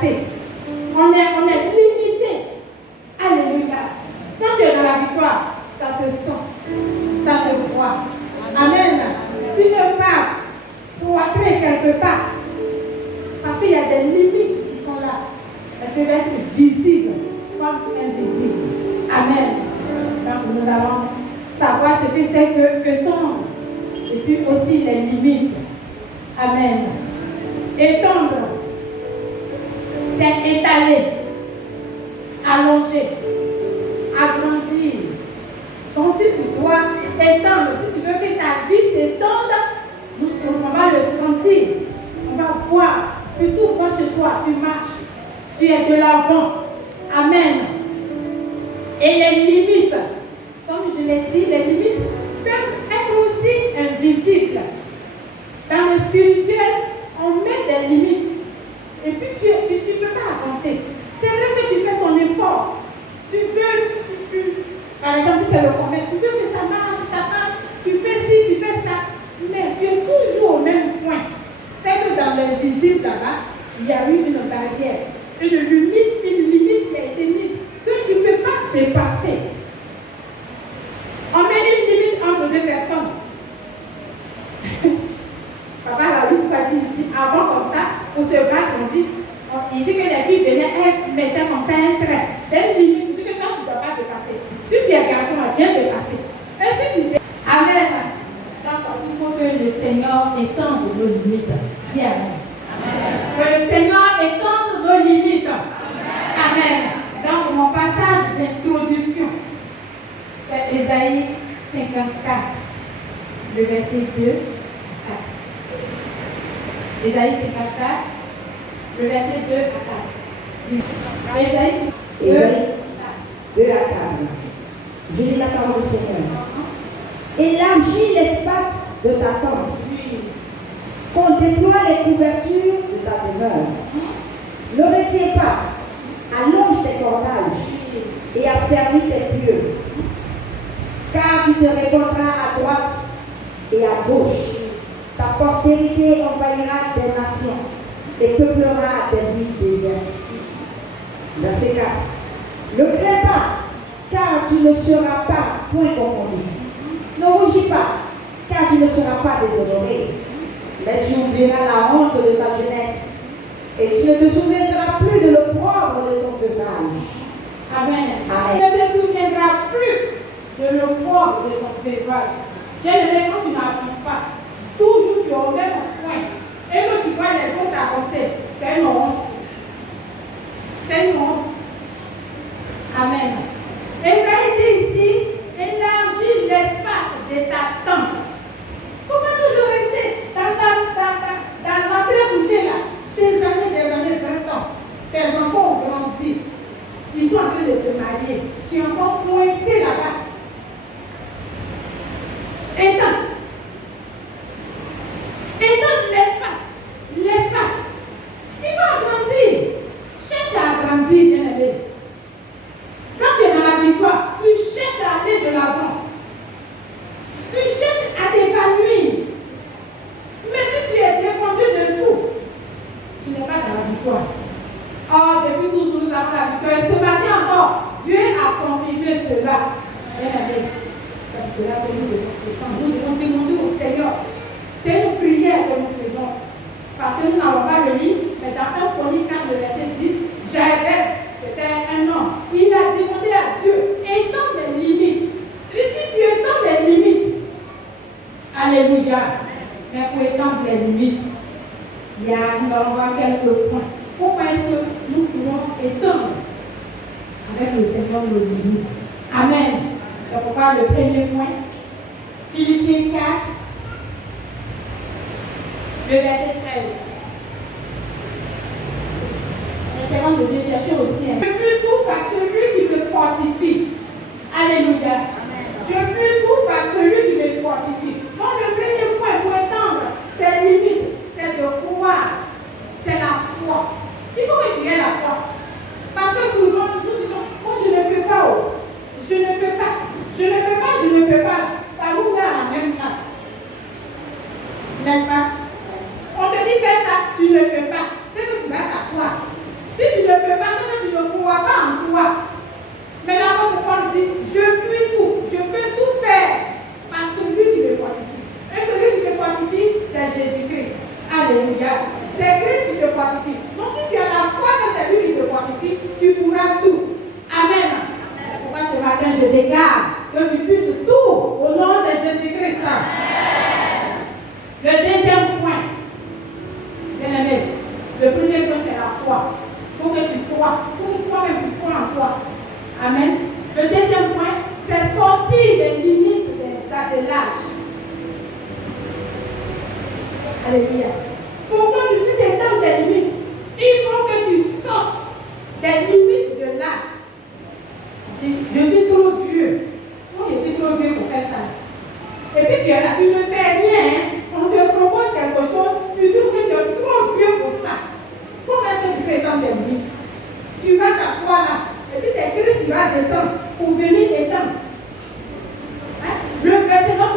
dépasser. On est limité. Alléluia. Quand tu es dans la victoire, ça se sent, ça se voit. Amen. Tu ne pars pour entrer quelque part. Parce qu'il y a des limites qui sont là. Elles peuvent être visibles comme invisibles. Amen. Donc nous allons savoir ce que c'est que étendre. Et puis aussi les limites. Amen. Étendre, c'est étaler, allonger, agrandir. Donc si tu dois étendre, si tu veux que ta vie s'étende, on va le sentir. On va voir. Puis tout va chez toi, tu marches. Tu es de l'avant. Amen. Et les limites, comme je l'ai dit, les limites peuvent être aussi invisibles. Dans le spirituel, on met des limites. Et puis tu ne peux pas avancer. C'est vrai que tu fais ton effort. Par exemple, tu fais le commerce, tu veux que ça marche, ça passe, tu fais ci, tu fais ça. Mais tu es toujours au même point. C'est que dans l'invisible là-bas, il y a eu une barrière, une limite qui a été mise, que tu ne peux pas dépasser. On met une limite entre deux personnes. Papa l'a une fois dit ici, avant comme ça, pour se battre, il dit que les filles venaient, elles mettaient comme ça un trait. C'est une limite, il dit que toi, tu ne dois pas dépasser. Si tu es garçon, viens dépasser. Et si tu dis, Amen. Donc, il faut que le Seigneur étende nos limites. Dis Amen. Que le Seigneur étende nos limites. Amen. Donc, mon passage d'introduction, c'est Ésaïe 54, le verset 2 à 4. Ésaïe 54, le verset 2 à 4. Ésaïe 2 à 4. Je lis la parole du Seigneur. Élargis l'espace de ta tente. Qu'on déploie les couvertures de ta demeure. Ne retiens pas. Allonge tes cordages et affermis tes pieux. Car tu te répandras à droite et à gauche. Ta postérité envahira des nations et peuplera des villes désertes. Verset 4. Ne crains pas, car tu ne seras pas point confondu. Ne rougis pas, car tu ne seras pas déshonoré. Mais tu oublieras la honte de ta jeunesse, et tu ne te souviendras plus de l'opprobre de ton veuvage. Amen. Amen. Tu ne te souviendras plus de l'opprobre de ton veuvage. Bien-aimé, quand tu n'avances pas, toujours tu es au même point, et que tu vois les autres avancer, c'est une honte. C'est une honte. Amen. Ésaïe dit ici, élargis l'espace de ta tente. Comment toujours rester dans l'entrée couchée là, des années, 20 ans. Tes enfants ont grandi. Ils sont en train de se marier. Tu es encore coincé là-bas. Étends l'espace. L'espace. Il faut agrandir. Cherche à agrandir, bien-aimé. Quand tu es dans la victoire, tu cherches à aller de l'avant. Tu cherches à t'épanouir. Mais si tu es défendu de tout, tu n'es pas dans la victoire. Oh, depuis toujours nous avons la victoire. Et ce matin encore, Dieu a confirmé cela. Bien-aimé, c'est cela que nous devons demander au Seigneur. C'est une prière que nous faisons. Parce que nous n'avons pas le livre, mais dans 1 Chronique 4, le verset 10, Jaëbeth, c'était un homme. Il a demandé à Dieu, étends mes limites. Et si tu étends les limites, alléluia. Mais pour étendre les limites, nous allons voir quelques points. Pourquoi est-ce que nous pouvons étendre avec le Seigneur nos limites? Amen. C'est pourquoi le premier point, Philippiens 4, le verset 13. Essayons de chercher aussi. Je peux tout par celui qui me fortifie. Alléluia. Amen. Je peux tout par celui qui me fortifie. Donc le premier point pour étendre ses limites, c'est de croire. C'est la foi. Il faut que tu aies la foi. Parce que souvent, nous disons, oh, je ne peux pas. Oh. Je ne peux pas. Je ne peux pas, je ne peux pas. Ça vous met à la même place. N'est-ce pas? On te dit fais ça, tu ne peux pas. C'est que tu vas t'asseoir. Si tu ne peux pas, c'est que tu ne crois pas en toi. Mais l'apôtre Paul dit, je puis tout, je peux tout faire par celui qui me fortifie. Et celui qui me fortifie, c'est Jésus-Christ. Alléluia. C'est Christ qui te fortifie. Donc si tu as la foi que c'est lui qui te fortifie, tu pourras tout. Amen. C'est pourquoi ce matin je déclare que tu puisses tout au nom de Jésus-Christ. Le deuxième point, bien aimé, le premier point c'est la foi. Il faut que tu crois. Pour toi-même, tu crois en toi. Amen. Le deuxième point, c'est sortir des limites de l'âge. Alléluia. Pour que tu puisses étendre tes limites, il faut que tu sortes des limites de l'âge. Je suis trop vieux. Non, je suis trop vieux pour faire ça. Et puis tu es là, tu ne fais rien. On te propose quelque chose, tu trouves que tu es trop vieux pour ça. Comment est-ce que tu peux étendre tes limites? Tu vas t'asseoir là. Et puis c'est Christ qui va descendre pour venir étendre. Hein? Notre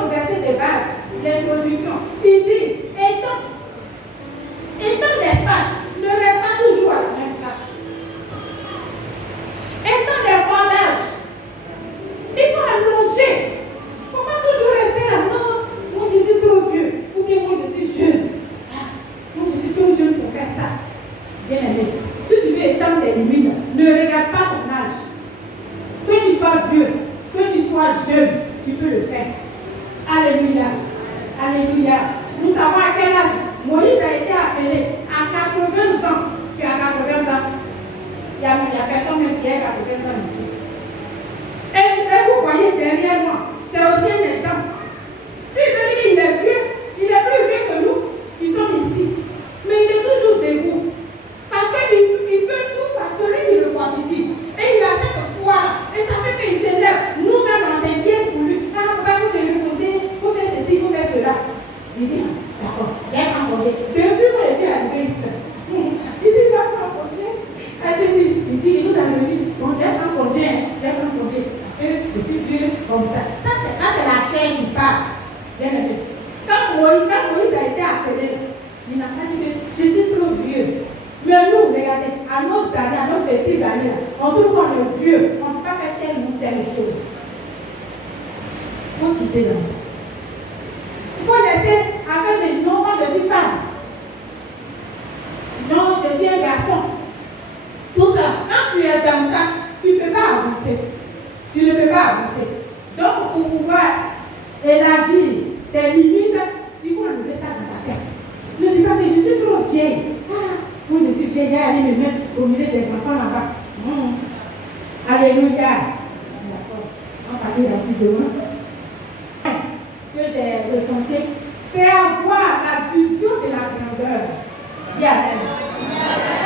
verset de base, l'introduction, il dit étends. Étends l'espace. Ne reste pas toujours à la même place. Étends les bordages. Il faut allonger. Comment toujours rester là? Non, moi je suis trop vieux. Ou bien moi je suis jeune. Moi je suis trop jeune pour faire ça. Bien aimé, si tu veux étendre tes limites, ne regarde pas ton âge. Que tu sois vieux, que tu sois jeune, tu peux le faire. Alléluia. Alléluia. Nous savons à quel âge Moïse a été appelé à 80 ans. Tu as 80 ans. Il n'y a personne même qui a 80 ans ici. Et vous voyez derrière moi, c'est aussi un exemple. Lui, il est vieux. Il est plus vieux que nous. Ils sont ici. Mais il est toujours debout. Parce qu'il peut tout par celui qui le fortifie. Et il a cette foi-là. Et ça fait qu'il s'élève. Nous-mêmes, on s'inquiète pour lui. Ah, papa, il faut te reposer. Il faut faire ceci, il faut faire cela. Il dit, d'accord, j'ai un congé. Depuis que je suis arrivé ici, il dit, pas un congé. Elle dit, ici, il nous a dit, bon, j'ai un congé, j'ai un congé. Parce que je suis vieux comme ça. Ça, c'est la chair qui parle. Bien aimé. Quand Moïse a été appelé, il n'a pas dit que je suis trop vieux. Mais nous, regardez, à nos années, à nos petites années, on trouve qu'on est vieux, on ne peut pas faire telle ou telle chose. Il faut quitter dans ça. Il faut laisser avec les non, moi je suis femme. Non, je suis un garçon. Tout ça, quand tu es dans ça, tu ne peux pas avancer. Tu ne peux pas avancer. Donc, pour pouvoir élargir tes limites, il faut enlever ça dans ta tête. Ne dis pas que je suis trop vieille. Moi, je suis vieille, aller me mettre au milieu des enfants là-bas. Alléluia. D'accord. On va parler d'un peu de moi. Que j'ai ressenti, c'est avoir la vision de la grandeur. Dis Amen.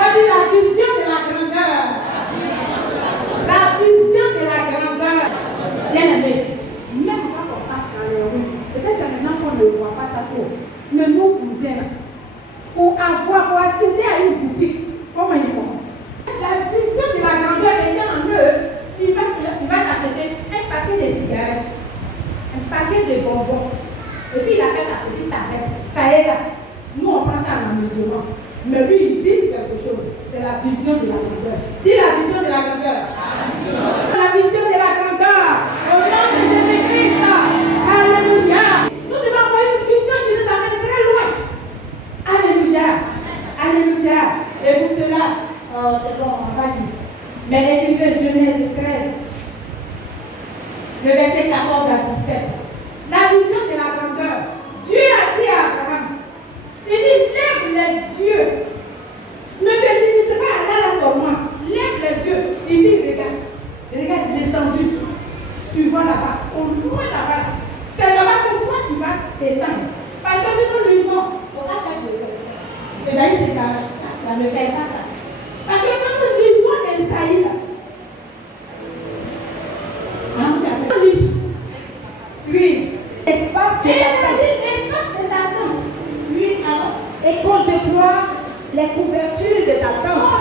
On dit la vision de la grandeur. La vision de la grandeur. Bien aimé. Même quand on passe dans les rues, peut-être que maintenant qu'on ne voit pas ça trop, mais nous vous aimons. Pour accéder à une boutique, comment il commence? La vision de la grandeur était en eux. Il va t'acheter un paquet de cigarettes, un paquet de bonbons. Et puis il a fait sa petite tablette. Ça est là. Nous on prend ça en amusement. Mais lui il vise quelque chose. C'est la vision de la grandeur. Dis la vision de la grandeur. La vision de la grandeur. Au nom de Jésus-Christ. Alléluia. Nous devons avoir une vision qui nous amène très loin. Alléluia. Alléluia. Et pour cela, c'est bon, on va dire. Mais écrivez Genèse 13, le verset 14 à 17. La vision de la grandeur. Dieu a dit à Abraham, il dit, lève les yeux. Ne te limite pas à là seulement. Lève les yeux. Il dit, regarde l'étendue. Tu vois là-bas, au loin là-bas. C'est là-bas que toi tu vas t'étendre. Parce que si nous luisons, on va faire le cœur. C'est-à-dire que ça ne fait pas ça. Parce que quand nous lisons Esaïe, oui, L'espace de ta tente. Oui, alors. Et qu'on déploie les couvertures de ta tente.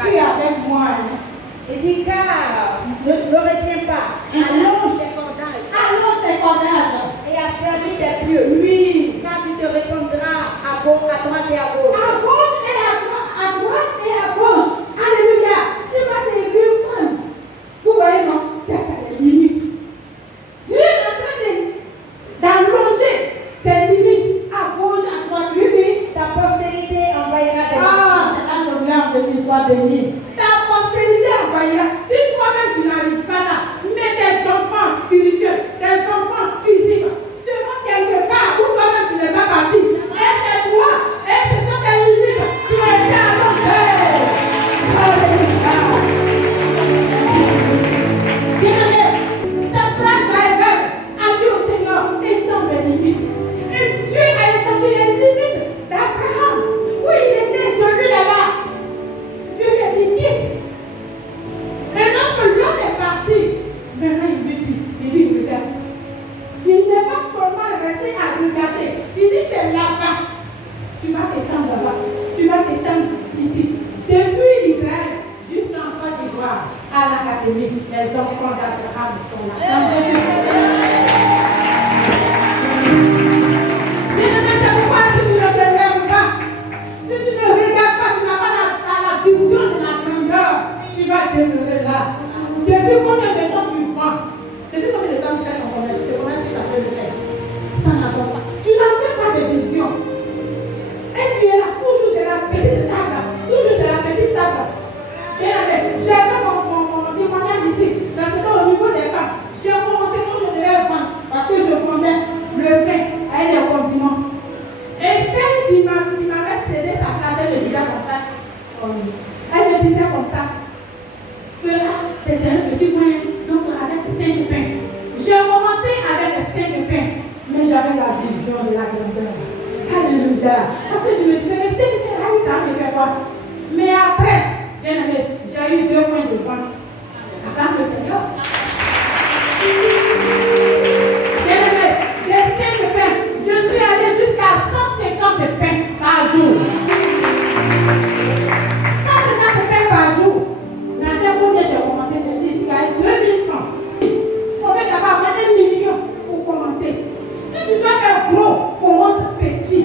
Suis avec moi. Il dit car ne retiens pas, allonge tes cordages. Allonge tes cordages. Et affermis tes pieux. Oui. Car tu te répandras à droite et à gauche. À gauche et à droite et à gauche. Alléluia. Tu vas te répandre. Vous voyez, non? C'est ça les limites. Dieu est en train d'allonger ses limites à gauche, à droite. Oui. Ta postérité envahira tes Ah, c'est là que je voulais en venir, sois béni. Ta postérité envahira. Si toi-même tu n'arrives pas là, mais tes enfants spirituels, tes enfants physiques, seront quelque part où toi-même tu n'es pas parti. Et c'est toi, et c'est dans tes limites, tu as été allongé. Alléluia. Bien-aimé, ta place va être a dit au Seigneur, étends mes limites. Et Dieu a étendu les limites d'Abraham. Où il était, j'ai vu là-bas. Dieu lui a dit, quitte. Et lorsque l'homme est parti, maintenant il lui dit, regarde. Il n'est pas seulement resté à regarder. Il dit, c'est là-bas. Tu vas t'étendre là-bas. Tu vas t'étendre ici. Depuis Israël jusqu'en Côte d'Ivoire, à l'académie, les enfants d'Abraham sont là. Bien-aimé, c'est pourquoi si tu ne te lèves pas, si tu ne regardes pas, tu n'as pas la vision de la grandeur, tu vas demeurer là. Depuis combien de temps tu vends? Depuis combien de temps tu fais ton commerce? Le commerce que tu as fait le faire? Ça n'avance pas. Tu n'as même pas de vision. Et tu es là, toujours de la petite table. Toujours de la petite table. J'ai fait mon témoignage ici. Parce que au niveau des femmes, j'ai commencé quand je devais vendre. Parce que je vendais le pain avec les condiments. Et celle qui m'avait cédé sa place, elle me disait comme ça. Elle me disait comme ça. Que là, c'était un petit pain. Donc avec 5 pains. J'ai commencé avec 5 pains. Mais j'avais la vision de la grandeur. Alléluia. Parce que je me disais, mais 5 pains, ça me fait quoi? Mais après, bien aimé, j'ai eu 2 points de vente. Attends le Seigneur. Bien aimé, les 5 pains, je suis allé jusqu'à 150 pains par jour. 150 pains par jour. Mais après, combien j'ai commencé? J'ai dit, il y a 2000 francs. On fait d'abord 1 million pour commencer. Si tu veux faire gros, commence petit.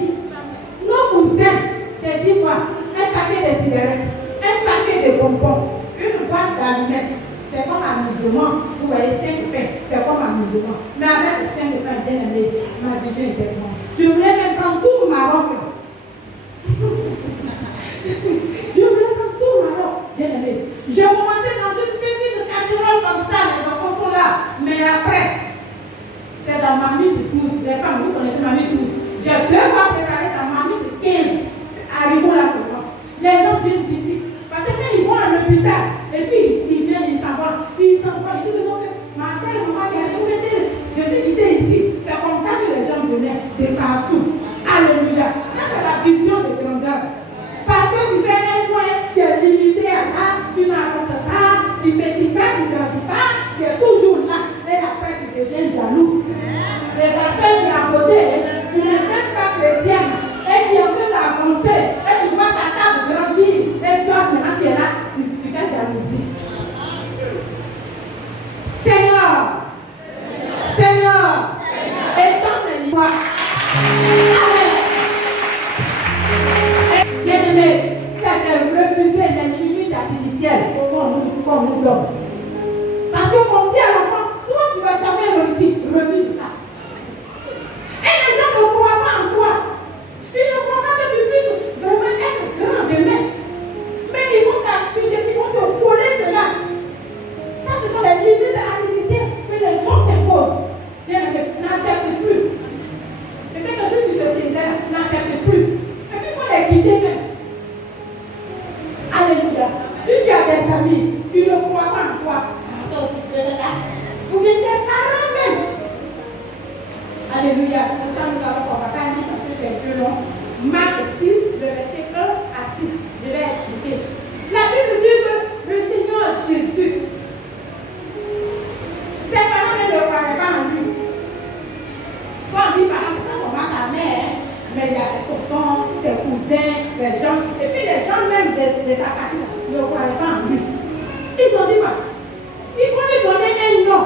Nos cousins, j'ai dit quoi? Un paquet de cigarettes, un paquet de bonbons, une boîte d'allumettes. C'est comme amusement. Vous voyez, 5 pains, c'est comme amusement. Mais avec 5 pains, bien aimé, ma vision était grande. Je voulais même prendre tout le Maroc. Je voulais prendre tout le Maroc, bien aimé. J'ai commencé dans une petite casserole comme ça, les enfants sont là. Mais après, c'est dans ma mie de 12. Les femmes, vous connaissez ma mie de 12. Je peux voir préparer dans ma mie de 15. Haricots là seulement. Les gens viennent d'ici. Parce que quand ils vont à l'hôpital, et puis ils viennent, ils s'envolent. Ils s'envolent. Ils disent, non, ma telle maman qui a été, je suis quitté ici. C'est comme ça que les gens venaient de partout. Alléluia. Ça, c'est la vision de grandeur. Parce que tu fais un point, tu es limité à là, tu n'avances pas, tu ne petit pas, tu ne grandis pas, tu es toujours là. Et après, tu deviens jaloux. Et ta femme qui est à côté, tu n'es même pas chrétienne. Et qui est en train d'avancer. Et tu vois sa table grandir. Et toi, maintenant, tu es là, tu fais jalousie. Seigneur, Seigneur, étends mes limites. Amen. Bien-aimé, c'est de refuser les limites artificielles qu'on nous donne. Parce qu'on dit à l'enfant, toi tu ne vas jamais réussir, refuse ça. Et les gens ne croient pas en toi. Ils ne croient pas que tu puisses vraiment être grand demain. Mais ils vont t'afficher, ils vont te coller cela. Ça, ce sont les limites artificielles que les gens t'imposent. Bien-aimé, n'accepte plus. Peut-être que si tu te plaisais, n'accepte plus. Et puis il faut les quitter même. Alléluia. Si tu as des amis qui ne croient pas en toi, ou bien tes parents même. Alléluia. Pour ça, nous allons pas lire parce que c'est un peu long. Marc 6, le verset 1 à 6. Je vais expliquer. La Bible dit que le Seigneur Jésus, ses parents ne croyaient pas en lui. Quand on dit parents, c'est pas seulement sa mère, mais il y a ses tontons, ses cousins, les gens. Et puis les gens même de sa partie, ne croyait pas en lui. Ils ont dit quoi? Il faut lui donner un nom.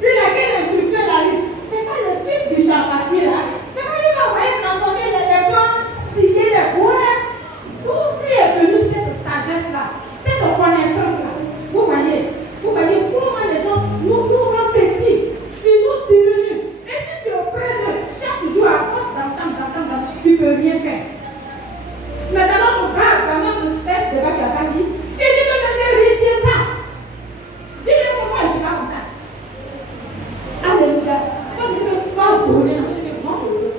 Lui, laquelle instruction il a eu? C'est pas le fils du charpentier là. C'est pas lui qui a envoyé transformer les plans, signer les couleurs. D'où lui est venu cette sagesse-là, cette connaissance-là. Vous voyez comment les gens nous rendent petits, ils nous diminuent. Et si tu es auprès de chaque jour à force d'entendre, tu ne peux rien faire. Maintenant, on va dans notre test de bac à Paris. Il dit que ne te retiens pas. Dis-le pourquoi je ne suis pas comme ça. Alléluia. Quand tu dis que tu vas voler, tu dis que moi je veux.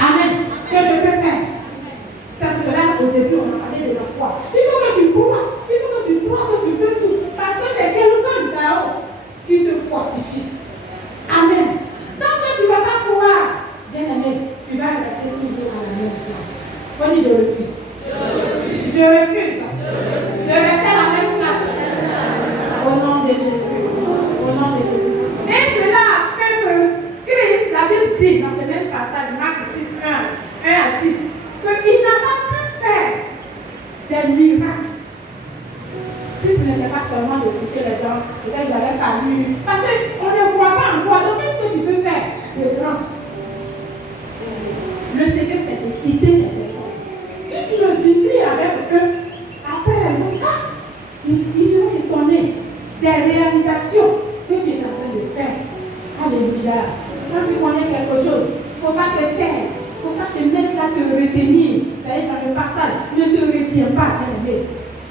Amen. Que je peux faire. Ça sera au début, on a parlé de la foi. Il faut que tu crois. Il faut que tu crois que tu peux tout. Parce que c'est quelqu'un là-haut qui te fortifie. Amen. Tant que tu ne vas pas croire, bien aimé, tu vas rester toujours à la même place. On dit je refuse. Je refuse. De rester à la même place. Au nom de Jésus. Au nom de Jésus. Et cela a fait que Christ, la Bible dit dans le même passage, Marc 6, 1 à 6, qu'il n'a pas pu faire des miracles. Si ce n'était pas seulement de toucher les gens, peut-être qu'ils n'avaient pas lu. Parce qu'on ne croit pas en toi. Donc qu'est-ce que tu peux faire de grand? Le secret, c'est de quitter ces personnes. Si tu ne vis plus avec eux, après ils seront étonnés des réalisations que tu es en train de faire. Alléluia. Quand tu connais quelque chose, il ne faut pas te taire. Il ne faut pas te mettre à te retenir. C'est-à-dire dans le passage, ne te retiens pas, bien-aimé.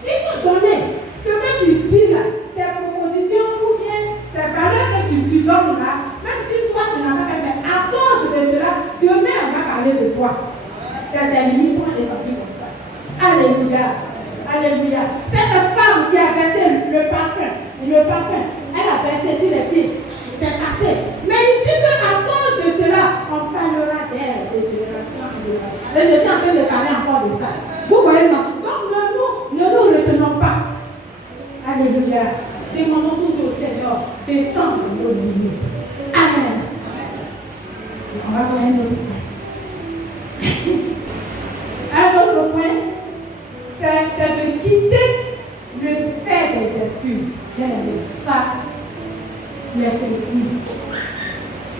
Il faut donner ce que tu dis là, tes propositions ou bien ces valeurs que tu donnes là, même si toi tu n'as pas fait, mais à cause de cela, demain on va parler de toi. Tes limites sont établies comme ça. Alléluia. Alléluia. Cette femme qui a versé le parfum, elle a versé sur les pieds. C'est passé. Mais il dit qu'à cause de cela, on parlera d'elle de génération en génération. Et je suis en train de parler encore de ça. Vous voyez, non? Donc ne nous retenons pas. Alléluia. Demandons toujours au Seigneur d'étendre nos limites. Amen. On va voir un autre point. Un autre point, c'est de quitter le sphère des excuses. Ça, les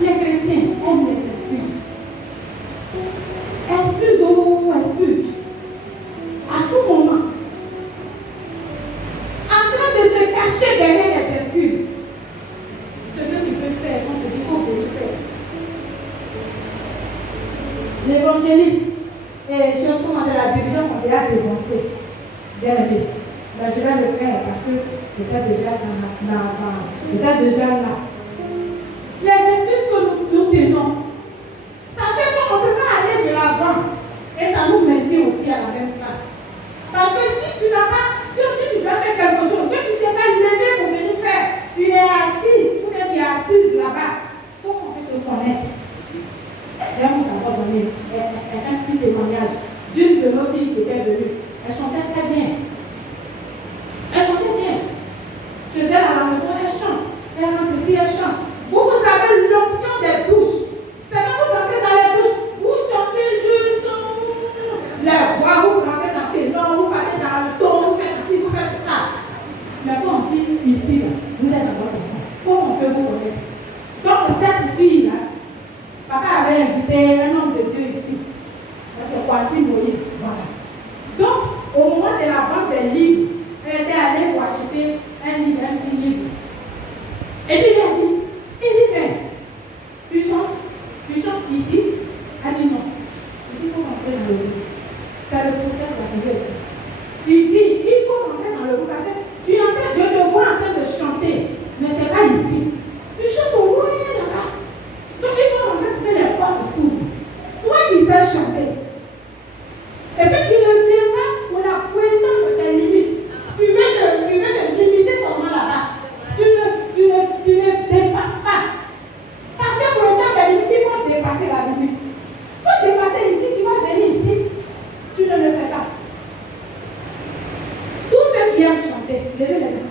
chrétiens aiment les excuses. Excuse, oh, excuse. À tout moment. En train de se cacher derrière les excuses. Ce que tu peux faire, on te dit qu'on peut le faire. L'évangéliste et chose comme la dirigeante on déjà dénoncé. Bien aimé. Ben, je vais le faire parce que c'était déjà là. Les excuses que nous tenons, ça fait qu'on ne peut pas aller de l'avant. Et ça nous maintient aussi à la même place. Parce que si tu n'as pas, tu dois faire quelque chose, que tu ne t'es pas levé pour venir faire, tu es assis, ou bien tu es assise là-bas, comment on peut te connaître? J'aime t'avoir donné un petit témoignage d'une de nos filles qui était venue. Elle chantait très bien. Elle chantait bien. Je disais à la maison, elle chante. Elle rentre ici, elle chante. Vous avez l'option des douches. C'est quand vous rentrez dans les douches, vous chantez juste les voix, vous rentrez dans tes noms, vous partez dans le ton, vous faites ci, vous faites ça. Mais quand on dit ici, là, vous êtes dans votre monde, comment on peut vous connaître? Donc cette fille-là, papa avait invité un homme de Dieu ici. C'est Kwasi Moïse. Voilà. Donc, au moment de la vente des livres, elle était allée pour acheter un livre, un petit livre. Et puis il a dit, mais tu chantes ici? Elle dit non. Il dit, il faut rentrer dans le groupe. C'est le prophète qui a dit. Il dit, il faut rentrer dans le groupe parce que tu es en train, je te vois en train de chanter, mais ce n'est pas ici. Tu chantes au loin là-bas. Donc il faut rentrer pour que les portes s'ouvrent. Toi qui sais chanter. Et puis tu ne viens pas pour la pointant de tes limites. Tu veux te limiter seulement là-bas. Tu ne dépasses pas. Parce que pour autant tes limites, il faut dépasser la limite. Il faut dépasser ici, tu vas venir ici. Tu ne le fais pas. Tous ceux qui aiment chanter, levez les mains.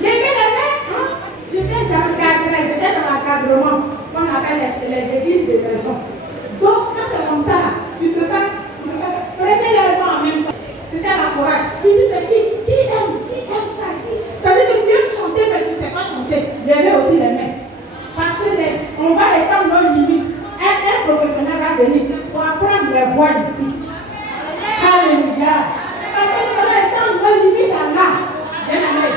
Levez les mains. J'étais dans l'encadrement qu'on appelle les églises de maison. Donc, voix ici. Alléluia. Parce que nous avons étant de limite à là. Bien aimé.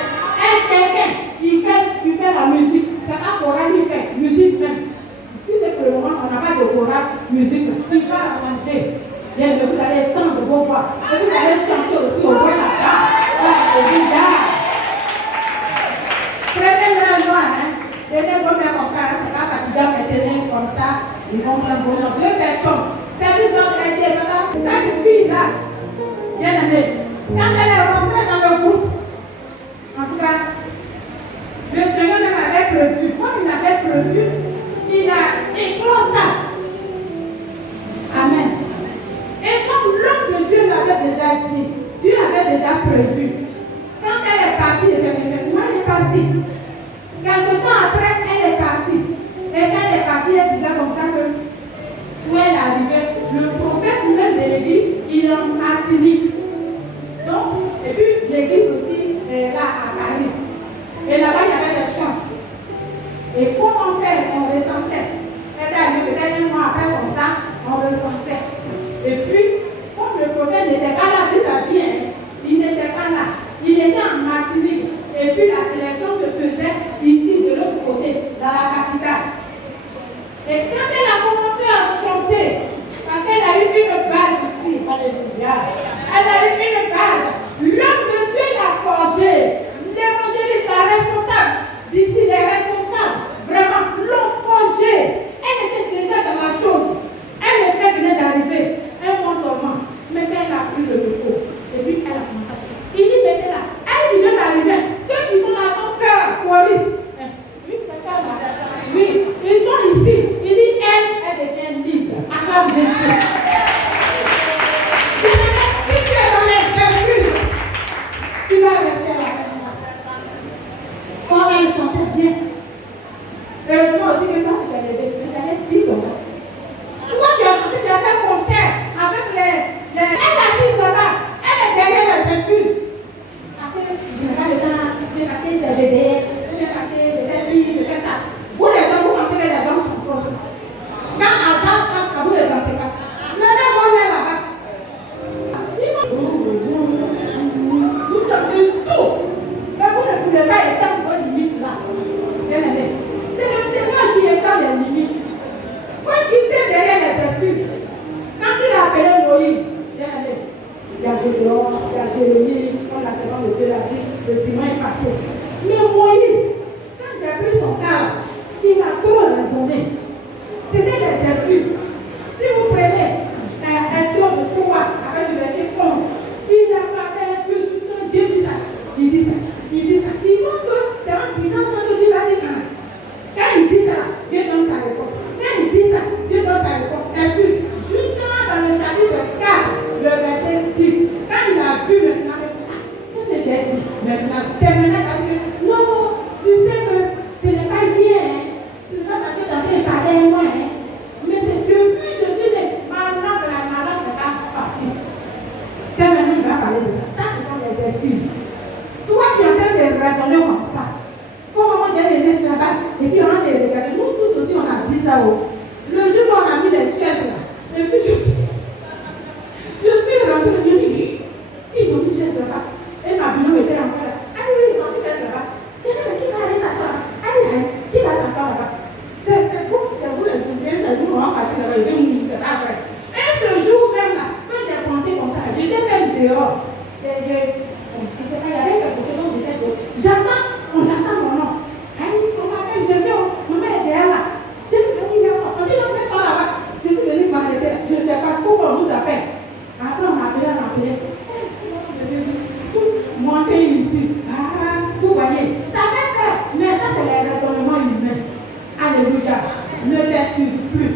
Quelqu'un, il fait la musique. C'est pas chorale, il fait musique même. Puis c'est pour le moment, on n'a pas de chorale, musique. Il va arranger. Bien aimé, vous allez entendre vos voix. Et vous allez chanter aussi au voix là-bas. Alléluia. Prenez-le loin, hein. Tenez vos mains comme ça, c'est pas fatigant, mais tenez comme ça. Ils vont prendre vos noms. 2 personnes. C'est lui qui a été là. Cette fille-là, bien aimée, quand elle est rentrée dans le groupe, en tout cas, le Seigneur même avait prévu. Comme il avait prévu, il a éclos ça. Amen. Et comme l'homme de Dieu l'avait déjà dit, Dieu avait déjà prévu. Quand elle est partie, effectivement, elle est partie. Quelque temps après, elle est partie. Et quand elle est partie, elle disait comme ça que où elle est arrivée, le prophète même de l'église, il est en Martinique. Donc, et puis l'église aussi est là à Paris. Et là-bas, il y avait des champs. Et comment faire? On recensait. Elle est arrivée peut-être 1 mois après comme ça, on recensait. Et puis, comme le prophète n'était pas là, vu sa vie, hein, il n'était pas là. Il était en Martinique. Et puis la sélection se faisait ici, de l'autre côté, dans la capitale. Et quand elle a commencé à chanter, parce qu'elle a eu une base ici, alléluia, elle a eu une base, l'homme de Dieu l'a forgé, l'évangéliste, la responsable, d'ici les responsables, vraiment l'ont forgé. Elle était déjà dans la chose, elle venait d'arriver, 1 mois seulement, mais quand elle a pris le repos, et puis elle a commencé à chanter. Il dit, mais là, elle vient d'arriver, ceux qui sont là sont cœur, police. Oui, ils sont ici. Il dit, elle devient libre. Acclame Jésus. Si tu es dans les excuses, tu vas rester là avec moi. Quand elle chantait bien. Heureusement aussi que quand tu t'es levé, tu allais dire comme ça. Toi, tu as chanté, tu as fait concert avec les... Elle assise là-bas. Elle est derrière les excuses. Parce que je n'ai pas le temps. Parce que j'ai bébé. Parce que je fais ci, je fais ça. Vous les hommes, vous pensez que les hommes sont comme ça. Quand Azar chante, vous les dansez pas. Le même on est là-bas. Vous chantez tout. Mais vous ne pouvez pas éteindre vos limites là. C'est le Seigneur qui étend les limites. Il faut quitter derrière les excuses. Quand il a appelé Moïse, il y a Gédéon, il y a Jérémie, comme la servante de Dieu l'a dit, le dimanche passé. Mais Moïse, quand j'ai pris son cadre, il m'a trop raisonné. C'était des excuses. Si vous prenez Exode de 3 avec le verset 11, il a parlé un peu justement, Dieu dit ça, il dit ça, il dit ça. Il pense que c'est en disant ça que Dieu va dire quand il dit ça, Dieu donne sa réponse. Quand il dit ça, Dieu donne sa réponse. Excuse, justement dans le chapitre 4, le verset 10, quand il a vu maintenant, ce que j'ai dit maintenant, c'est maintenant qu'il a dit, non, tu sais que ce n'est pas hier, hein. Ce n'est pas parce que tu as fait parler à moi, hein. Mais c'est depuis que je suis né. Maintenant que la maladie n'est pas facile. C'est maintenant qu'il va parler de ça. Ça, ce sont des excuses. Toi qui es en train de raisonner comme ça, comment moi j'ai les lettres là-bas, et puis on a les regardé. Nous tous aussi, on a dit ça. Le jour où on a mis les chaises là, et puis je suis rentrée, ils ont mis les chaises là-bas. Et ma binôme était encore là. Ah oui, ils ont mis les chaises là-bas. Mais qui va aller s'asseoir? Allez, qui va s'asseoir là-bas? C'est vous les ouvriers, c'est vous, on va partir là-bas, c'est pas vrai. Et ce jour même là, quand j'ai pensé comme ça, j'étais même dehors. Il y avait quelque chose dont j'étais dehors. J'attends mon nom. On m'appelle, je viens, maman est derrière là. Je dis, on dit, on fait quoi là-bas? Je suis venue m'arrêter, je ne sais pas pourquoi on nous appelle. Après, on m'appelait. Montez ici. Vous voyez, ça fait peur. Mais ça, c'est les raisonnements humains. Alléluia. Ne t'excuse plus.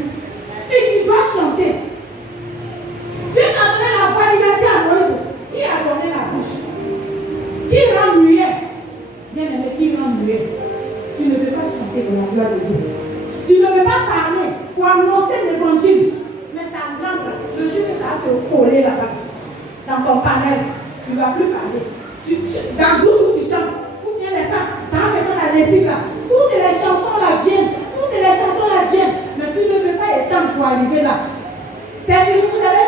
Et tu dois chanter. Dieu a donné la voix, il a dit à Moïse, qui a donné la bouche? Qui rend muet? Bien aimé, qui rend muet? Tu ne peux pas chanter pour la gloire de Dieu. Tu ne peux pas parler pour annoncer l'évangile. Mais ta langue, le jour que ça va se coller là-bas, dans ton panel, tu ne vas plus parler. Dans le bouche où tu chantes, où viennent les femmes, ça va faire la lessive là. Toutes les chansons là viennent. Mais tu ne peux pas étendre pour arriver là. C'est que vous avez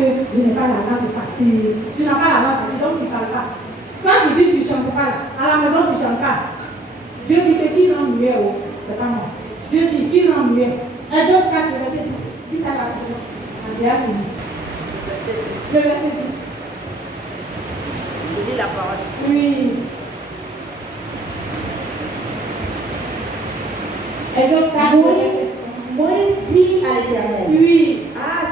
que je n'ai pas la langue facile. Tu n'as pas la langue facile, donc tu ne parles pas. Quand tu dis que tu ne chantes pas, à la maison tu ne chantes pas. Dieu dit que qui rend muet, c'est pas moi. Dieu dit qui rend muet. Exode 4, le verset 10. Dis ça à la maison. Le verset 10. Je lis la parole du Seigneur. Oui. Exode 4, Moïse dit à l'Éternel. oui. Ah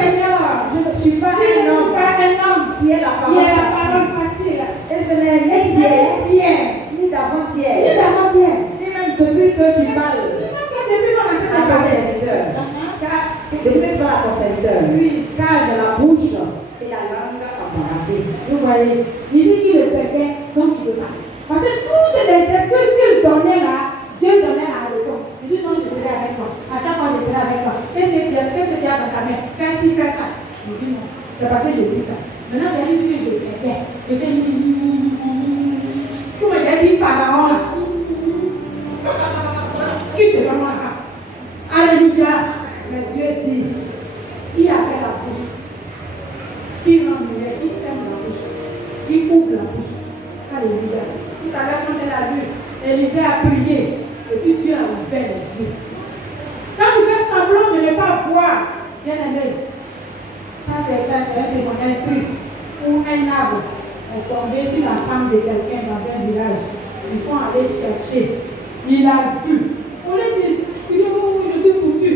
Seigneur, je ne suis pas un homme qui est la parole facile. Et ce n'est ni d'hier, ni d'avant-hier, ni même depuis que tu parles à ton serviteur. Depuis que tu parles à ton serviteur. Car j'ai la bouche et la langue embarrassée. Vous voyez, il dit qu'il le préfère, donc il le parle. Parce que tous ces excuses qu'il donnait là, Dieu donnait la réponse. Il dit non, je serai avec toi. À chaque fois, je serai avec toi. Qu'est-ce que tu as dans ta main? Fais ci, fais ça. Je dis non. C'est parce que je dis ça. Maintenant, j'ai dit que je le préfère. Je fais comme il a dit Pharaon là. Quitte devant moi là. Alléluia. Mais Dieu dit, qui a fait la bouche? Qui rend muet? Qui ferme la bouche? Qui ouvre la bouche? Alléluia. Tout à l'heure, quand elle a vu, Élisée a prié. Et puis Dieu a ouvert les yeux. Quand tu fais semblant de ne pas voir, bien aimé, ça c'est un témoignage triste. Où un arbre est tombé sur la femme de quelqu'un dans un village. Ils sont allés chercher. Il a vu. On lui dit, je suis foutu.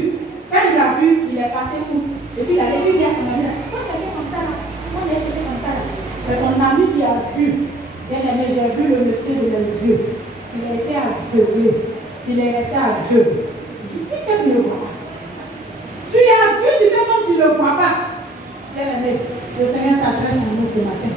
Quand il a vu, il est passé outre. Et puis il a dit à son ami, faut chercher comme ça là. Faut aller chercher comme ça là. C'est son ami qui a vu. Bien aimé, j'ai vu le monsieur de les yeux. Il a été aveuglé. Il est resté aveugle. Je dis, qu'est-ce que tu ne le vois pas? Tu es aveugle, tu fais comme tu ne le vois pas. Bien aimé, le Seigneur s'adresse à nous ce matin.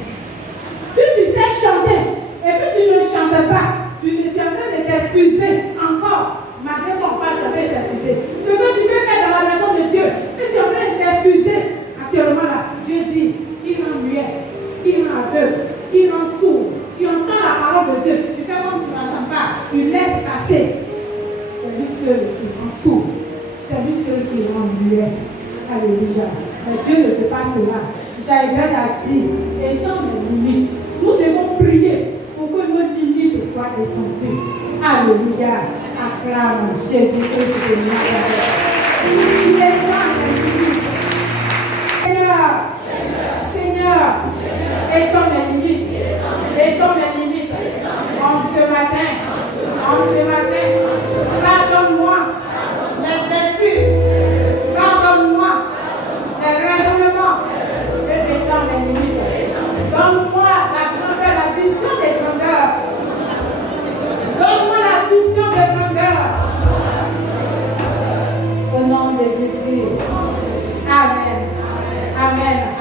Si tu sais chanter et puis tu ne chantes pas, tu es en train de t'excuser encore. Malgré ton père, tu es en train de t'excuser. Ce que tu peux faire dans la maison de Dieu, tu es en train de t'excuser. Actuellement là, Dieu dit, qui rend muet, qui rend aveugle, qui rend sourd. Tu entends la parole de Dieu, tu fais comme tu n'entends pas, tu laisses passer. C'est lui seul qui rend sourd. C'est lui seul qui rend muet. Alléluia. Mais Dieu ne fait pas cela. Jaïbel a dit, étant mes limites, nous devons prier pour que nos limites soient étendues. Alléluia. Acclame Jésus-Christ de Nazareth. Il est grand mes limites. Seigneur, étends mes limites. Étends mes limites. En ce matin,